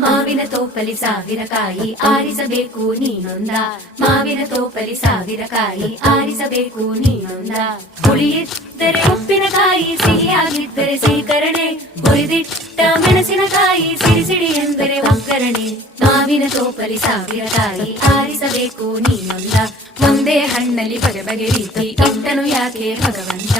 ಮಾವಿನ ತೋಪಲಿ ಸಾವಿರ ಕಾಯಿ ಆರಿಸಬೇಕು ನೀನೊಂದ, ಮಾವಿನ ತೋಪಲಿ ಸಾವಿರ ಕಾಯಿ ಆರಿಸಬೇಕು ನೀನೊಂದ. ಹುಳಿಯಿದ್ದರೆ ಉಪ್ಪಿನಕಾಯಿ, ಸಿಹಿಯಾಗಿದ್ದರೆ ಸೀಕರಣೆ, ಹುರಿದಿಟ್ಟ ಮೆಣಸಿನಕಾಯಿ, ಸಿಡಿ ಸಿಡಿ ಎಂದರೆ ಒಗ್ಗರಣೆ. ಮಾವಿನ ತೋಪಲಿ ಸಾವಿರ ಕಾಯಿ ಆರಿಸಬೇಕು ನೀನೊಂದ, ಒಂದೇ ಹಣ್ಣಲ್ಲಿ ಬಗೆ ಬಗೆ ರೀತಿ ಇಟ್ಟನು ಯಾಕೆ ಭಗವಂತ.